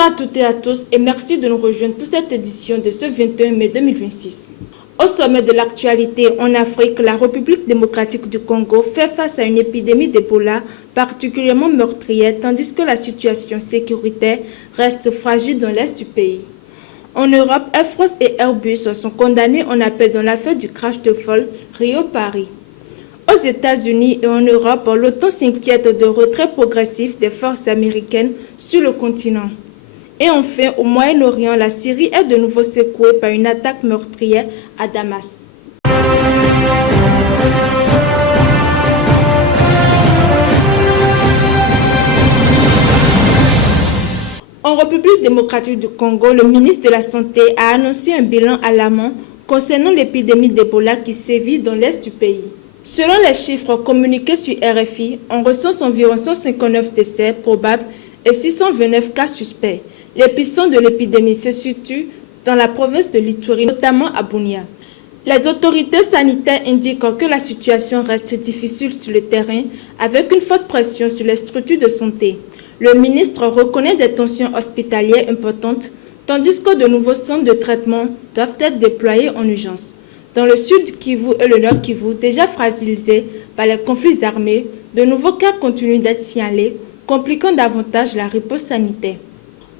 Bonsoir à toutes et à tous et merci de nous rejoindre pour cette édition de ce 21 mai 2026. Au sommet de l'actualité en Afrique, la République démocratique du Congo fait face à une épidémie d'Ebola particulièrement meurtrière tandis que la situation sécuritaire reste fragile dans l'est du pays. En Europe, Air France et Airbus sont condamnés en appel dans l'affaire du crash de vol Rio-Paris. Aux États-Unis et en Europe, l'OTAN s'inquiète de retrait progressif des forces américaines sur le continent. Et enfin, au Moyen-Orient, la Syrie est de nouveau secouée par une attaque meurtrière à Damas. En République démocratique du Congo, le ministre de la Santé a annoncé un bilan alarmant concernant l'épidémie d'Ebola qui sévit dans l'est du pays. Selon les chiffres communiqués sur RFI, on recense environ 159 décès probables et 629 cas suspects. L'épicentre de l'épidémie se situe dans la province de l'Ituri, notamment à Bunia. Les autorités sanitaires indiquent que la situation reste difficile sur le terrain avec une forte pression sur les structures de santé. Le ministre reconnaît des tensions hospitalières importantes, tandis que de nouveaux centres de traitement doivent être déployés en urgence. Dans le sud Kivu et le nord Kivu, déjà fragilisés par les conflits armés, de nouveaux cas continuent d'être signalés, compliquant davantage la riposte sanitaire.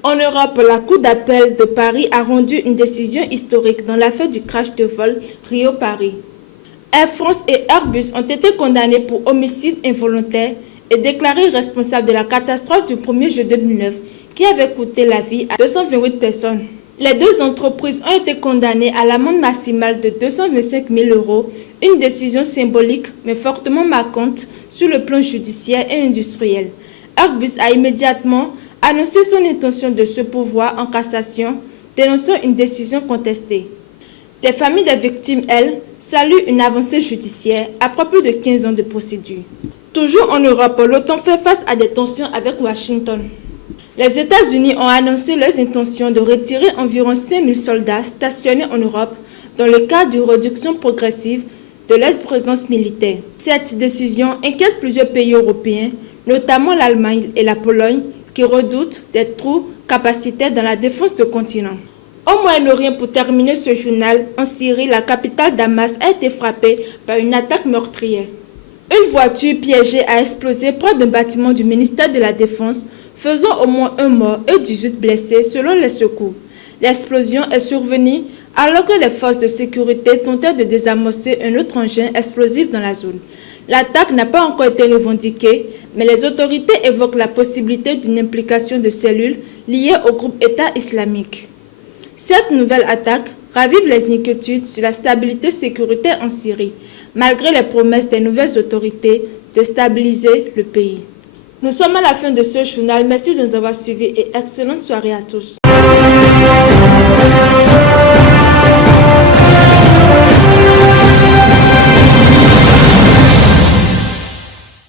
En Europe, la Cour d'appel de Paris a rendu une décision historique dans l'affaire du crash de vol Rio-Paris. Air France et Airbus ont été condamnés pour homicide involontaire et déclarés responsables de la catastrophe du 1er juillet 2009 qui avait coûté la vie à 228 personnes. Les deux entreprises ont été condamnées à l'amende maximale de 225 000 €, une décision symbolique mais fortement marquante sur le plan judiciaire et industriel. Airbus a immédiatement annoncé son intention de se pourvoir en cassation, dénonçant une décision contestée. Les familles des victimes, elles, saluent une avancée judiciaire après plus de 15 ans de procédure. Toujours en Europe, l'OTAN fait face à des tensions avec Washington. Les États-Unis ont annoncé leurs intentions de retirer environ 5 000 soldats stationnés en Europe dans le cadre d'une réduction progressive de leur présence militaire. Cette décision inquiète plusieurs pays européens, notamment l'Allemagne et la Pologne, qui redoutent des trous capacitaires dans la défense du continent. Au Moyen-Orient, pour terminer ce journal, en Syrie, la capitale Damas a été frappée par une attaque meurtrière. Une voiture piégée a explosé près d'un bâtiment du ministère de la Défense, faisant au moins un mort et 18 blessés selon les secours. L'explosion est survenue alors que les forces de sécurité tentaient de désamorcer un autre engin explosif dans la zone. L'attaque n'a pas encore été revendiquée, mais les autorités évoquent la possibilité d'une implication de cellules liées au groupe État islamique. Cette nouvelle attaque ravive les inquiétudes sur la stabilité sécuritaire en Syrie, malgré les promesses des nouvelles autorités de stabiliser le pays. Nous sommes à la fin de ce journal. Merci de nous avoir suivis et excellente soirée à tous.